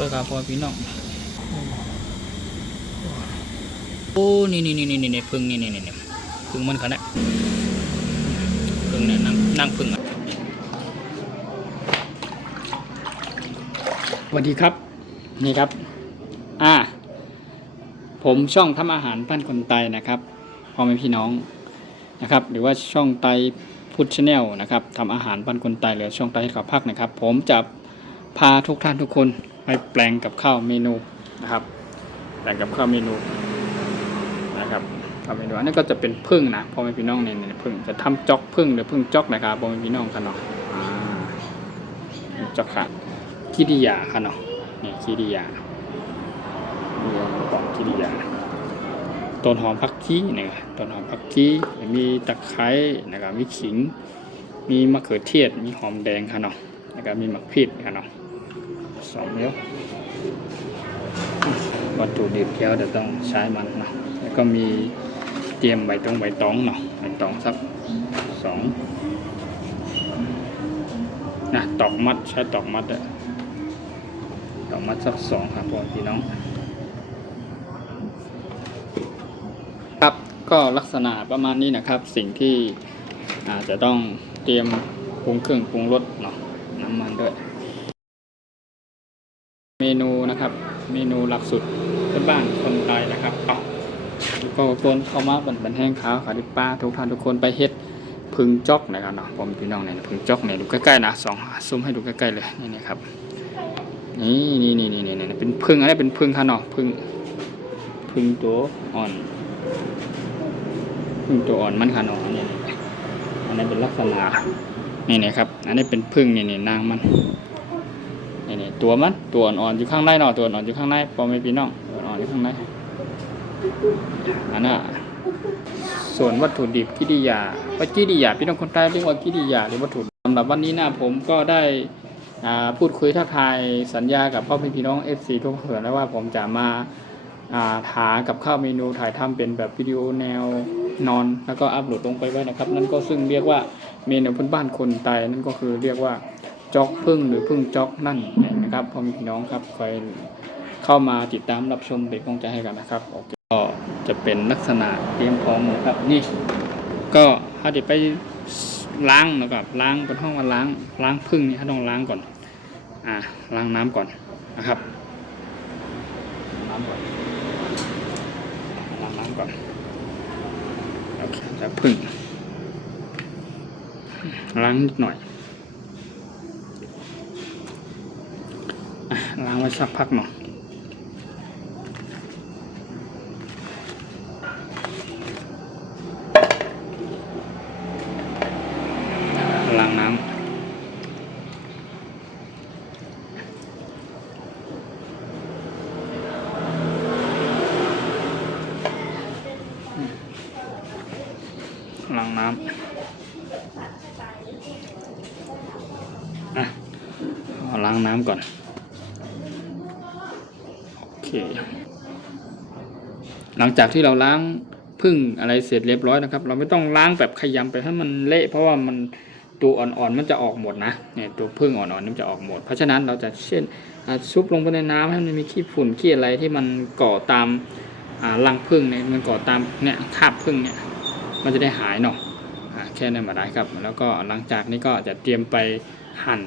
ปิดครับพ่อพี่น้องโอ้นี่พึ่งนี่พึ่งมันขนาดพึ่งเนี่ยนั่งพึ่งอ่ะสวัสดีครับนี่ครับผมช่องทำอาหารบ้านคนไตนะครับพ่อแม่พี่น้องนะครับหรือว่าช่องไตพุทธชาแนลนะครับทำอาหารบ้านคนไตหรือช่องไตให้กับพักนะครับผมจะพาทุกท่านทุกคนไปแปลงกับข้าวเมนูนะครับแปลงกับข้าวเมนูนะครับข้าวเมนูอันนี้ก็จะเป็นพึ่งนะพ่อแม่พี่น้องเนี่ยพึ่งจะทำจ๊อกพึ่งหรือพึ่งจ๊อกนะครับพ่อแม่พี่น้องกันเนาะจ๊อกค่ะขี้ดิยาค่ะเนาะนี่ขี้ดิยาของขี้ดิยาต้นหอมผักชีนะครับต้นหอมผักชีมีตะไคร้นะครับมีขิงมีมะเขือเทศมีหอมแดงค่ะเนาะนะครับมีมะพริกค่ะเนาะ2 นิ้ววัตถุดิบเดี๋ยวต้องใช้มันนะแล้วก็มีเตรียมใบตองเนาะใบตองสัก2นะตอกมัดใช้ตอกมัดตอกมัดสัก2ครับพ่อพี่น้องครับก็ลักษณะประมาณนี้นะครับสิ่งที่อาจจะต้องเตรียมปรุงเครื่องปรุงรสเนาะน้ำมันด้วยเมนูนะครับเมนูหลักสุดเป็นบ้านคนไทยนะครับก็คนเข้ามาบันแห้งขาวขาดิป้าทุกท่านทุกคนไปเฮ็ดพึ่งจ๊อกนะครับเนาะผมพี่น้องเนี่ยพึ่งจ๊อกเนี่ยดูใกล้ๆนะซูมให้ดูใกล้ๆเลยนี่ครับนี่เป็นพึ่งอะไรเป็นพึ่งค่ะเนาะพึ่งตัวอ่อนพึ่งตัวอ่อนมันค่ะเนาะอันนี้เป็นลักษณะนี่ครับอันนี้เป็นพึ่งนี่นางมันนี่ตัวมันตัวอ่อนอยู่ข้างในเนาะตัวอ่อนอยู่ข้างในพอไม่พี่น้องตัวอ่อนอยู่ข้างในอันน่ะส่วนวัตถุดิบขี้ดิยาพี่น้องคนใต้เรียกว่าขี้ดิยาหรือวัตถุสำหรับวันนี้นะผมก็ได้พูดคุยทักทายสัญญากับพ่อพี่น้อง FC ทุกคนแล้วว่าผมจะมาหากับข้าวเมนูถ่ายทำเป็นแบบวิดีโอแนวนอนแล้วก็อัปโหลดลงไปไว้นะครับนั่นก็ซึ่งเรียกว่าเมนูพื้นบ้านคนไทยนั่นก็คือเรียกว่าจ๊อกพึ่งหรือพึ่งจ๊อกนั่นนะครับพ่อพี่น้องครับคอยเข้ามาติดตามรับชมเป็นกำลังใจให้กันนะครับก็จะเป็นลักษณะเตรียมพร้อมนะครับนี่ก็ถ้าเดี๋ยวไปล้างนะครับล้างเป็นห้องมาล้างพึ่งนี่ต้องล้างก่อนล้างน้ำก่อนนะครับล้างน้ำก่อนโอเคจะพึ่งล้างนิดหน่อยล้างไว้สักพักหน่อยล้างน้ำล้างน้ำล้างน้ำก่อนโอเคหลังจากที่เราล้างพึ่งอะไรเสร็จเรียบร้อยนะครับเราไม่ต้องล้างแบบขยำไปให้มันเละเพราะว่ามันตัวอ่อนๆมันจะออกหมดนะเนี่ยตัวพึ่งอ่อนๆมันจะออกหมดเพราะฉะนั้นเราจะซุปลงไปในน้ำให้มันมีขี้ฝุ่นขี้อะไรที่มันเกาะตามรังพึ่งเนี่ยมันเกาะตามเนี่ยคราบพึ่งเนี่ยมันจะได้หายเนาะแค่นั้นมาได้ครับแล้วก็หลังจากนี้ก็จะเตรียมไปหั่น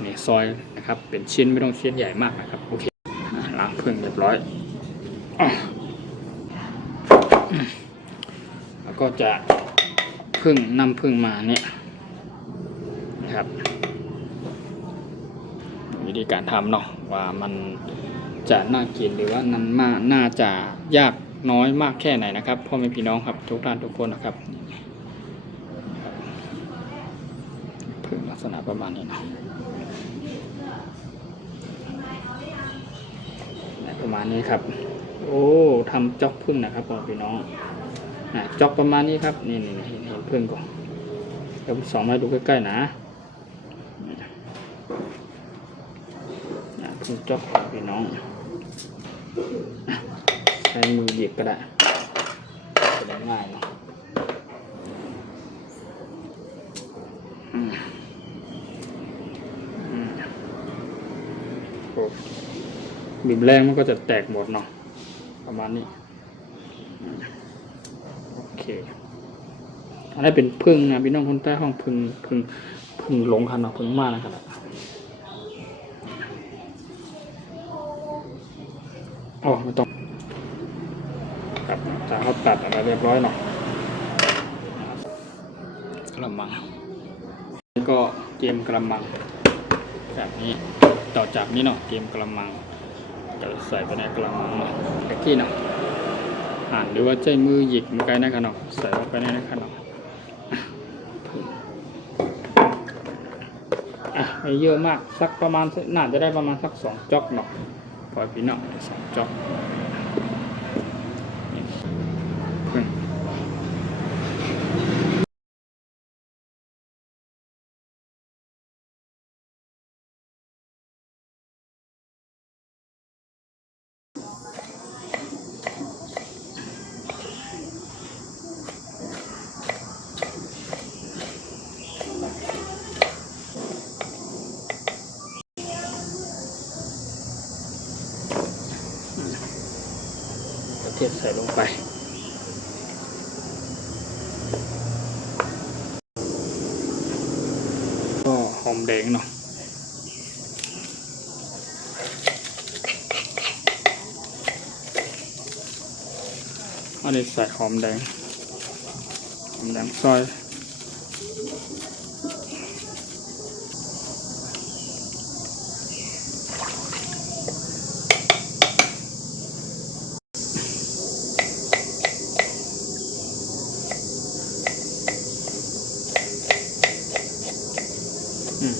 เนี่ยซอยนะครับเป็นชิ้นไม่ต้องชิ้นใหญ่มากนะครับโอเคล้างพึ่งเรียบร้อยแล้วก็จะนำพึ่งมาเนี่ยนะครับวิธีการทำเนาะว่ามันจะน่ากินหรือว่านั้นน่าจะยากน้อยมากแค่ไหนนะครับพ่อแม่พี่น้องครับทุกท่านทุกคนนะครับพึ่งลักษณะประมาณนี้เนาะประมาณนี้ครับโอ้ทำจ๊อกพึ่งนะครับพ่อพี่น้องจ๊อกประมาณนี้ครับนี่เห็นพึ่งก่อนเดี๋ยวส่องมาดูใกล้ๆนะพึ่งจ๊อกพี่น้องใช้มือหยิบก็ได้จะง่ายเนาะโอ บีบแรงมันก็จะแตกหมดเนาะประมาณนี้โอเคอันนี้เป็นพึ่งนะพี่น้องคนใต้ห้องพึ่งหลงคันเนาะพึ่งมากนะครับอ๋อไม่ต้องครับจากเขาตัดอะไรเรียบร้อยเนาะกระมังแล้วก็เตรียมกระมังแบบนี้ต่อจากนี้เนาะเตรียมกระมังจะใส่ไปในกระมังเนาะตะกี้เนาะหั่นหรือว่าใจมือหยิกมันไกลนะครับเนาะใส่ลงไปในนะครับเนาะไม่เยอะมากสักประมาณน่าจะได้ประมาณสัก2 จ๊อกเนาะพอพี่เนาะ2 จ๊อกเทศใส่ลงไปก็หอมแดงเนาะอันนี้ใส่หอมแดงซอย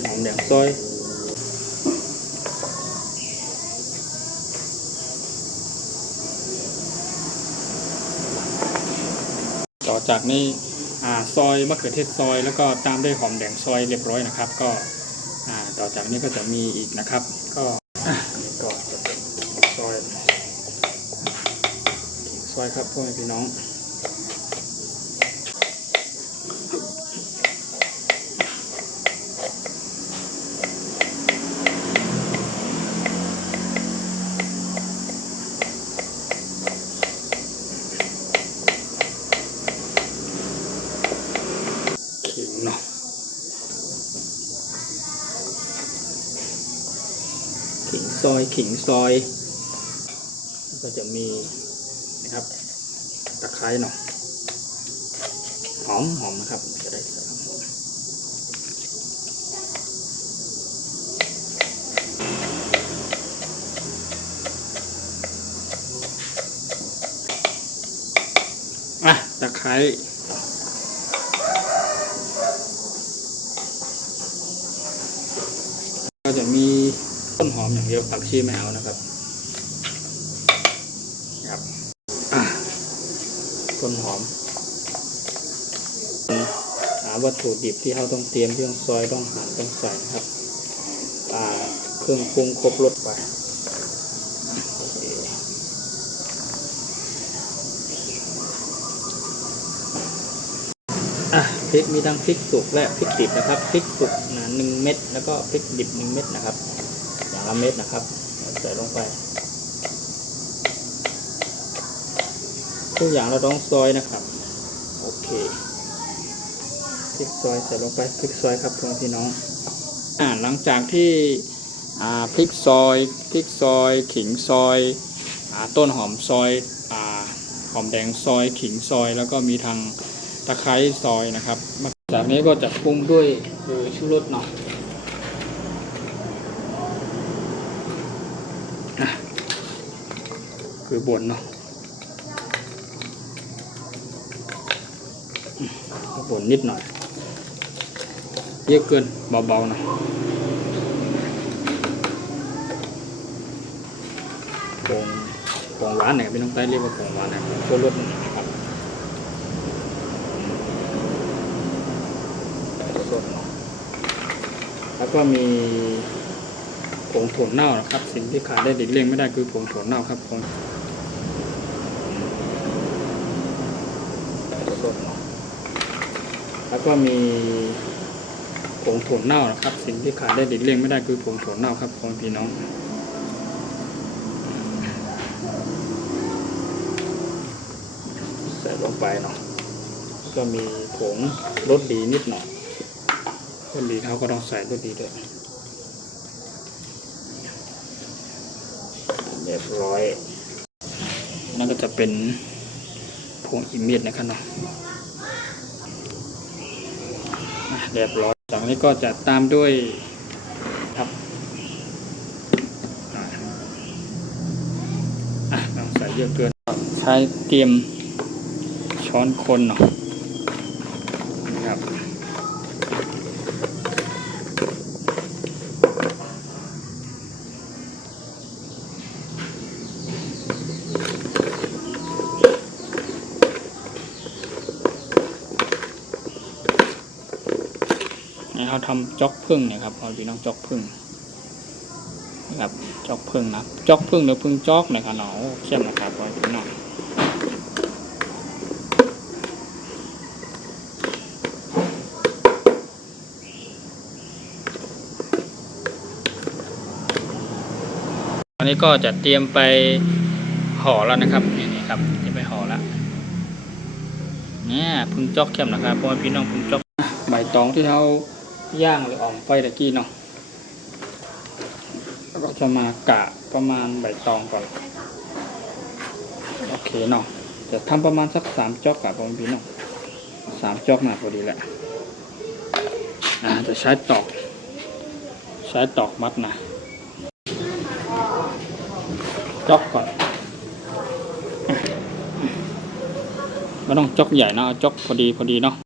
หอมแดงซอยต่อจากนี้ซอยมะเขือเทศซอยแล้วก็ตามด้วยหอมแดงซอยเรียบร้อยนะครับก็ต่อจากนี้ก็จะมีอีกนะครับก็ก็จะเป็นซอยครับพ่อแม่พี่น้องเนาะขิงซอยก็จะมีนะครับตะไคร้เนาะหอมนะครับจะได้หอมตะไคร้ก็จะมีต้นหอมอย่างเดียวผักชีไม่เอานะครับต้นหอมวัตถุดิบที่เราต้องเตรียมเครื่องซอยต้องหั่นต้องใส่นะครับเครื่องปรุงครบรสไปพริกมีทั้งพริกสุกและพริกดิบนะครับพริกสุก1 เม็ดแล้วก็พริกดิบ1 เม็ดนะครับอย่างละเม็ดนะครับใส่ลงไปทุกอย่างเราต้องซอยนะครับโอเคพริกซอยใส่ลงไปพริกซอยครับพี่น้องหลังจากที่พริกซอยขิงซอยต้นหอมซอยหอมแดงซอยขิงซอยแล้วก็มีทางตะไคร้ซอยนะครับจากนี้ก็จะปรุงด้วยชูรสหน่อยคือบนเนาะบนนิดหน่อยเยอะเกินเบาๆหน่อยผงหวานเนี่ยพี่น้องใต้เรียกว่าผงหวานนะครับชูรสนะครับแล้วก็มีผงถั่วเน่านะครับสิ่งที่ขาดได้หลีกเลี่ยงไม่ได้คือผงถั่วเน่าครับผงแล้วก็มีผงถั่วเน่านะครับสิ่งที่ขาดได้หลีกเลี่ยงไม่ได้คือผงถั่วเน่าครับพี่น้อง ลงไปเนาะก็มีผงรสดีนิดหน่อยรสดีเขาก็ต้องใส่รสดีด้วยเรียบร้อยนั่นก็จะเป็นผงอิเมจนะครับเนาะเรียบร้อยจากนี้ก็จะตามด้วยครับต้องใส่เยอะเกินใช้เตรียมช้อนคนเนาะนะครับเขาทำจ๊อกพึ่งเนี่ยครับเอาพี่น้องจ๊อกพึ่งนะครับจ๊อกพึ่งนะจ๊อกพึ่งหรือพึ่งจ๊อกนะครับเนาะเข้มนะครับเอาพี่น้องอันนี้ก็จะเตรียมไปห่อแล้วนะครับนี่ครับจะไปห่อแล้วเนี่ยพึ่งจ๊อกเข้มนะครับเพราะว่าพี่น้องพึ่งจ๊อกใบตองที่เขาย่างหรืออ่อมไฟตะกี้เนาะแล้วก็จะมากะประมาณใบตองก่อนโอเคเนาะจะทำประมาณสัก3จ๊อกกับพี่น้อง3จ๊อกมาพอดีแหละจะใช้ตอกมัดนะจ๊อกก่อนไม่ต้องจ๊อกใหญ่นะจ๊อกพอดีเนาะ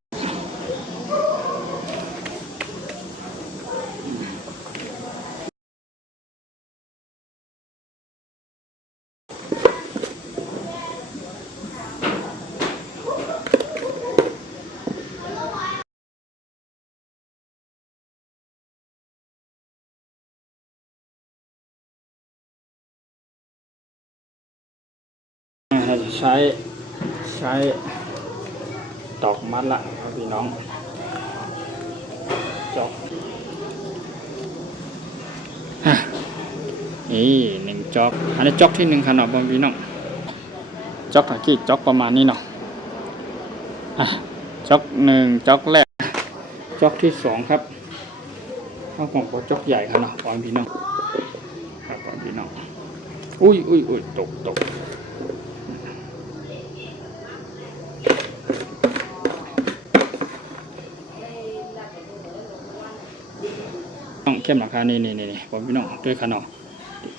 จะใช้ตอกมัดละพี่น้องจ๊อกนี่1จ๊อกอันนี้จ๊อกที่1ครับเนาะพี่น้องจ๊อกตะกี้จ๊อกประมาณนี้เนาะจ๊อก1จ๊อกแรกจ๊อกที่2ครับข้าวของก็จ๊อกใหญ่ครับเนาะพี่น้องครับพี่น้องอุ้ยตกเข้มหนักค่ะนี่พี่น้องด้วยค่ะเนาะ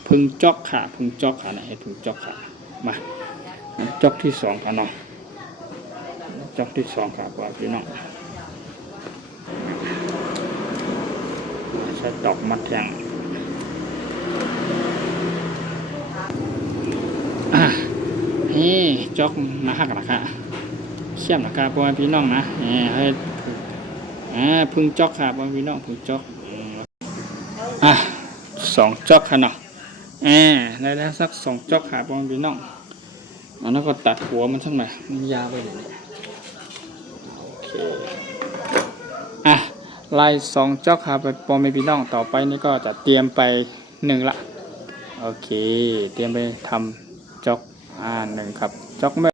พึ่งจ๊อกค่ะนะให้พึ่งจ๊อกค่ะมาจ๊อกที่2ค่ะเนาะจ๊อกที่2ค่ะพี่น้องใช้ตอกมัดแทงนี่จ๊อกนะฮักนะคะเข้มหนักค่ะพี่น้องนะให้พึ่งจ๊อกค่ะพี่น้องพึ่งจ๊อก2จ๊อกค่ะเนาะได้สัก2จ๊อกค่ะพี่น้องแล้วก็ตัดหัวมันสักหน่อยมันยาวไปเลยโอเคไล่2จ๊อกค่ะไปพี่น้องต่อไปนี่ก็จะเตรียมไป1ละโอเคเตรียมไปทำจ๊อก1ครับจ๊อกไม่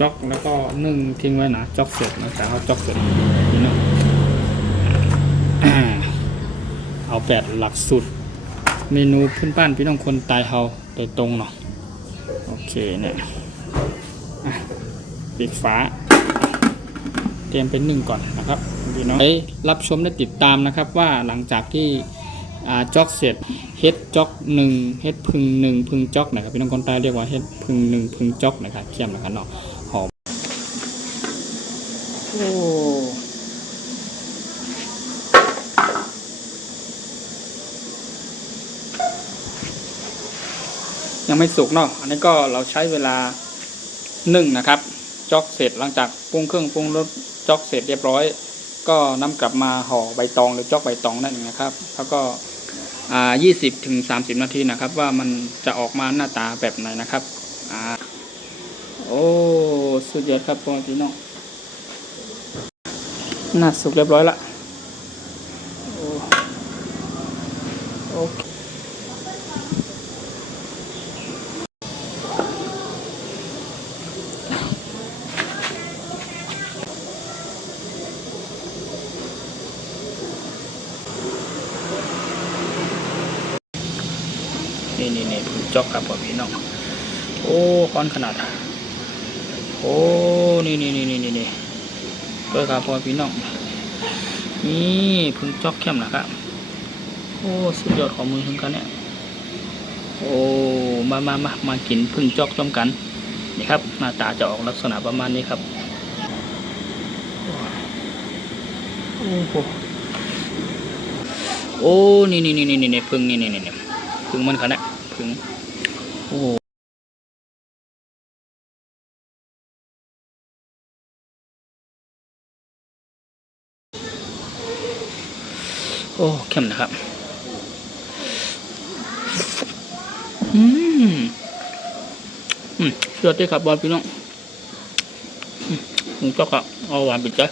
จ๊อกแล้วก็นึ่งทิ้งไว้นะจ๊อกเสร็จนะแต่เขาจ๊อกเสร็จนี่เนาะเอาแบบหลักสูตรเมนูพื้นบ้านพี่น้องคนตายเฮาโดยตรงเนาะโอเคเนี่ยปิดฝาเตรียมเป็น1ก่อนนะครับพี่น้องไปรับชมและติดตามนะครับว่าหลังจากที่จ๊อกเสร็จเฮ็ดจ๊อก1เฮ็ดพึ่ง1พึ่งจ๊อกนะครับพี่น้องคนใต้เรียกว่าเฮ็ดพึ่ง1พึ่งจ๊อกนะครับเคี่ยมนะครับเนาะหอมยังไม่สุกเนาะอันนี้ก็เราใช้เวลานะครับจ๊อกเสร็จหลังจากปรุงเครื่องปรุงรสจ๊อกเสร็จเรียบร้อยก็นำกลับมาห่อใบตองหรือจ๊อกใบตองนั่นเองนะครับแล้วก็20-30 นาทีนะครับว่ามันจะออกมาหน้าตาแบบไหนนะครับโอ้สุดยอดครับพี่น้องน่าสุกเรียบร้อยละ นี่พึ่งจอกครับพ่อพี่น้องโอ้ค้อนขนาดโอ้นี่ด้วยครับพ่อพี่น้องนี่พึ่งจอกเข้มนะครับโอ้สุดยอดของมือถึงกันเนี่ยโอ้มากินพึ่งจอกจอมกันนี่ครับหน้าตาจะออกลักษณะประมาณนี้ครับโอ้โหโอ้นี่พึ่งนี่พึ่งมันขนาดพึ่งโอ้โอ้เข้มนะครับยอดเลยครับบอลพี่น้องจอกครับเอาหวานปิดจ้ะ